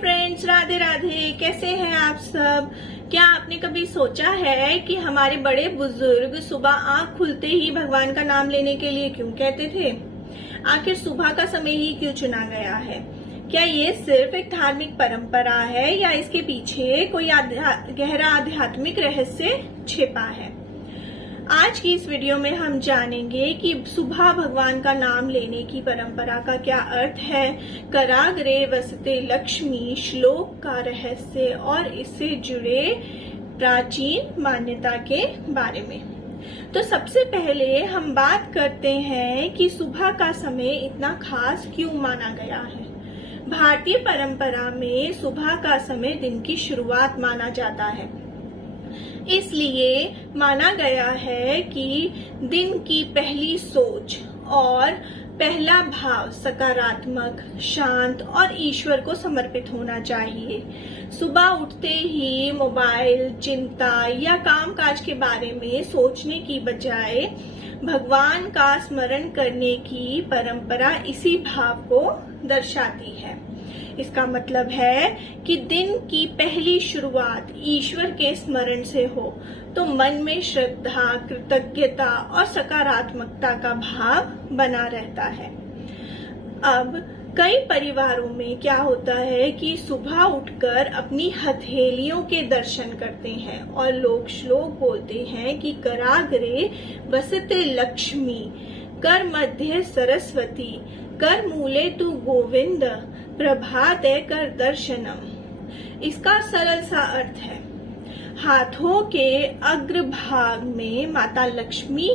Friends, Radhe Radhe. कैसे हैं आप सब? क्या आपने कभी सोचा है कि हमारे बड़े बुजुर्ग सुबह आंख खुलते ही भगवान का नाम लेने के लिए क्यों कहते थे? आखिर सुबह का समय ही क्यों चुना गया है? क्या ये सिर्फ एक धार्मिक परंपरा है या इसके पीछे कोई गहरा आध्यात्मिक रहस्य छिपा है? आज की इस वीडियो में हम जानेंगे कि सुबह भगवान का नाम लेने की परंपरा का क्या अर्थ है, कराग्रे वसते लक्ष्मी श्लोक का रहस्य और इससे जुड़े प्राचीन मान्यता के बारे में। तो सबसे पहले हम बात करते हैं कि सुबह का समय इतना खास क्यों माना गया है। भारतीय परंपरा में सुबह का समय दिन की शुरुआत माना जाता है। इसलिए माना गया है कि दिन की पहली सोच और पहला भाव सकारात्मक, शांत और ईश्वर को समर्पित होना चाहिए। सुबह उठते ही मोबाइल, चिंता या कामकाज के बारे में सोचने की बजाय भगवान का स्मरण करने की परंपरा इसी भाव को दर्शाती है। इसका मतलब है कि दिन की पहली शुरुआत ईश्वर के स्मरण से हो तो मन में श्रद्धा, कृतज्ञता और सकारात्मकता का भाव बना रहता है। अब कई परिवारों में क्या होता है कि सुबह उठकर अपनी हथेलियों के दर्शन करते हैं और लोग श्लोक बोलते हैं कि कराग्रे वसते लक्ष्मी, कर मध्य सरस्वती, कर मूले तू गोविंद, प्रभाते कर दर्शनम। इसका सरल सा अर्थ है, हाथों के अग्रभाग में माता लक्ष्मी,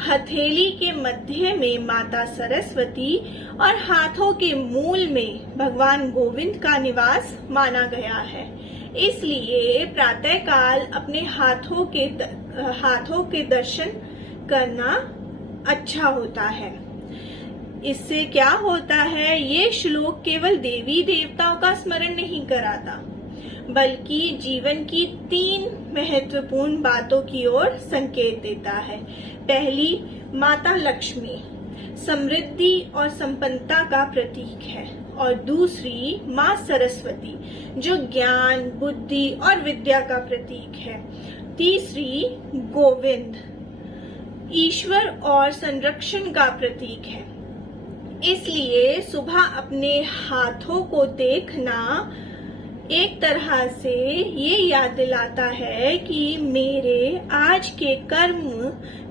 हथेली के मध्य में माता सरस्वती और हाथों के मूल में भगवान गोविंद का निवास माना गया है। इसलिए प्रातःकाल अपने हाथों के दर्शन करना अच्छा होता है। इससे क्या होता है, ये श्लोक केवल देवी देवताओं का स्मरण नहीं कराता बल्कि जीवन की 3 महत्वपूर्ण बातों की ओर संकेत देता है। पहली, माता लक्ष्मी समृद्धि और संपन्नता का प्रतीक है और दूसरी माँ सरस्वती जो ज्ञान, बुद्धि और विद्या का प्रतीक है। तीसरी, गोविंद ईश्वर और संरक्षण का प्रतीक है। इसलिए सुबह अपने हाथों को देखना एक तरह से ये याद दिलाता है कि मेरे आज के कर्म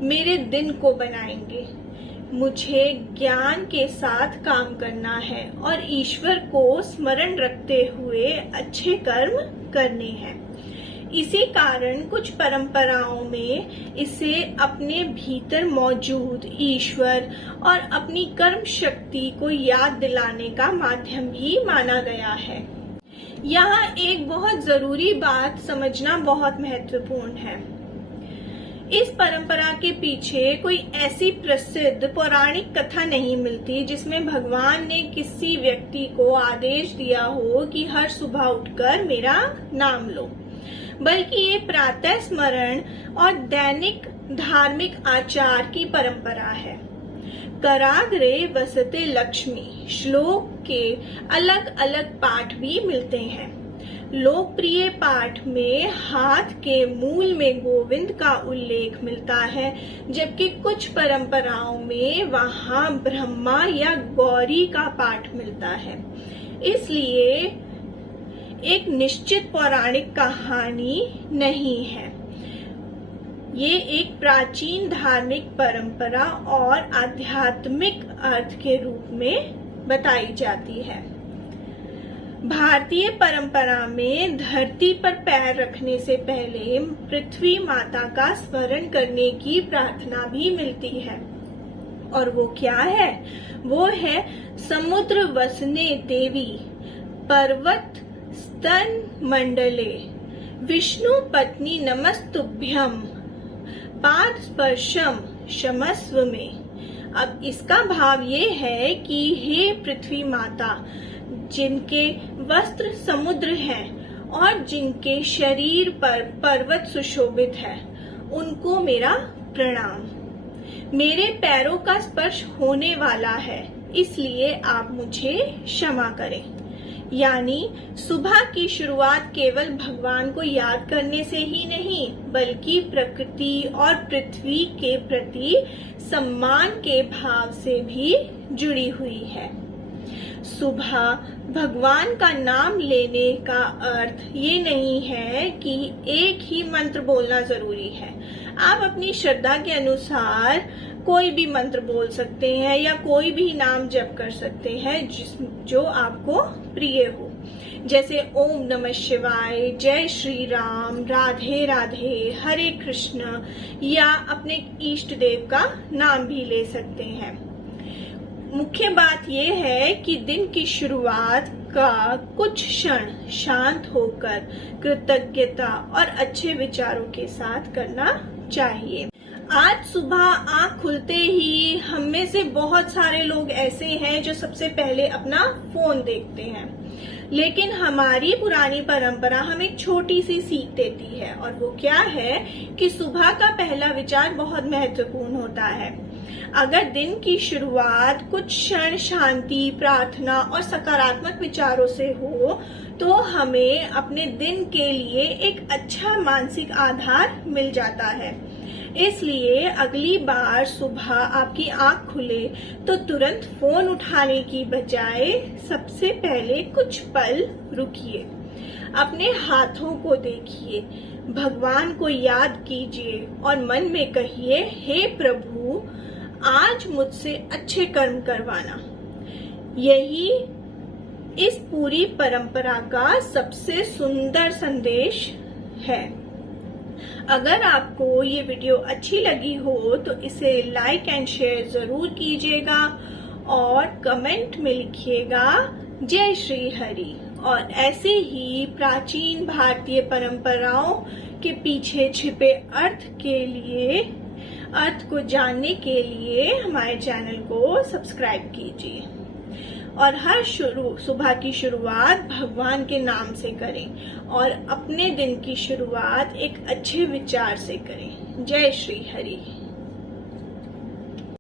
मेरे दिन को बनाएंगे। मुझे ज्ञान के साथ काम करना है और ईश्वर को स्मरण रखते हुए अच्छे कर्म करने हैं। इसी कारण कुछ परंपराओं में इसे अपने भीतर मौजूद ईश्वर और अपनी कर्म शक्ति को याद दिलाने का माध्यम भी माना गया है। यहाँ एक बहुत जरूरी बात समझना बहुत महत्वपूर्ण है। इस परंपरा के पीछे कोई ऐसी प्रसिद्ध पौराणिक कथा नहीं मिलती जिसमें भगवान ने किसी व्यक्ति को आदेश दिया हो कि हर सुबह उठकर मेरा नाम लो, बल्कि ये प्रातः स्मरण और दैनिक धार्मिक आचार की परंपरा है। कराग्रे वसते लक्ष्मी श्लोक के अलग अलग पाठ भी मिलते हैं। लोकप्रिय पाठ में हाथ के मूल में गोविंद का उल्लेख मिलता है, जबकि कुछ परंपराओं में वहां ब्रह्मा या गौरी का पाठ मिलता है। इसलिए एक निश्चित पौराणिक कहानी नहीं है, ये एक प्राचीन धार्मिक परंपरा और आध्यात्मिक अर्थ के रूप में बताई जाती है। भारतीय परंपरा में धरती पर पैर रखने से पहले पृथ्वी माता का स्मरण करने की प्रार्थना भी मिलती है। और वो क्या है? वो है समुद्र वसने देवी, पर्वत स्तन मंडले, विष्णु पत्नी नमस्तुभ्यम, पाद स्पर्शम क्षमस्व में। अब इसका भाव ये है कि हे पृथ्वी माता, जिनके वस्त्र समुद्र हैं और जिनके शरीर पर पर्वत सुशोभित है, उनको मेरा प्रणाम। मेरे पैरों का स्पर्श होने वाला है, इसलिए आप मुझे क्षमा करें। यानी सुबह की शुरुआत केवल भगवान को याद करने से ही नहीं, बल्कि प्रकृति और पृथ्वी के प्रति सम्मान के भाव से भी जुड़ी हुई है। सुबह भगवान का नाम लेने का अर्थ ये नहीं है कि एक ही मंत्र बोलना जरूरी है। आप अपनी श्रद्धा के अनुसार कोई भी मंत्र बोल सकते हैं या कोई भी नाम जप कर सकते हैं जो आपको प्रिय हो, जैसे ओम नमः शिवाय, जय श्री राम, राधे राधे, हरे कृष्ण, या अपने इष्ट देव का नाम भी ले सकते हैं। मुख्य बात यह है कि दिन की शुरुआत का कुछ क्षण शांत होकर कृतज्ञता और अच्छे विचारों के साथ करना चाहिए। आज सुबह आंख खुलते ही हम में से बहुत सारे लोग ऐसे हैं जो सबसे पहले अपना फोन देखते हैं, लेकिन हमारी पुरानी परंपरा हमें एक छोटी सी सीख देती है, और वो क्या है कि सुबह का पहला विचार बहुत महत्वपूर्ण होता है। अगर दिन की शुरुआत कुछ क्षण शांति, प्रार्थना और सकारात्मक विचारों से हो तो हमें अपने दिन के लिए एक अच्छा मानसिक आधार मिल जाता है। इसलिए अगली बार सुबह आपकी आंख खुले तो तुरंत फोन उठाने की बजाय सबसे पहले कुछ पल रुकिए, अपने हाथों को देखिए, भगवान को याद कीजिए और मन में कहिए, हे प्रभु, आज मुझसे अच्छे कर्म करवाना। यही इस पूरी परंपरा का सबसे सुंदर संदेश है। अगर आपको ये वीडियो अच्छी लगी हो तो इसे लाइक एंड शेयर जरूर कीजिएगा और कमेंट में लिखिएगा जय श्री हरि। और ऐसे ही प्राचीन भारतीय परंपराओं के पीछे छिपे अर्थ को जानने के लिए हमारे चैनल को सब्सक्राइब कीजिए और हर सुबह की शुरुआत भगवान के नाम से करें और अपने दिन की शुरुआत एक अच्छे विचार से करें। जय श्री हरि।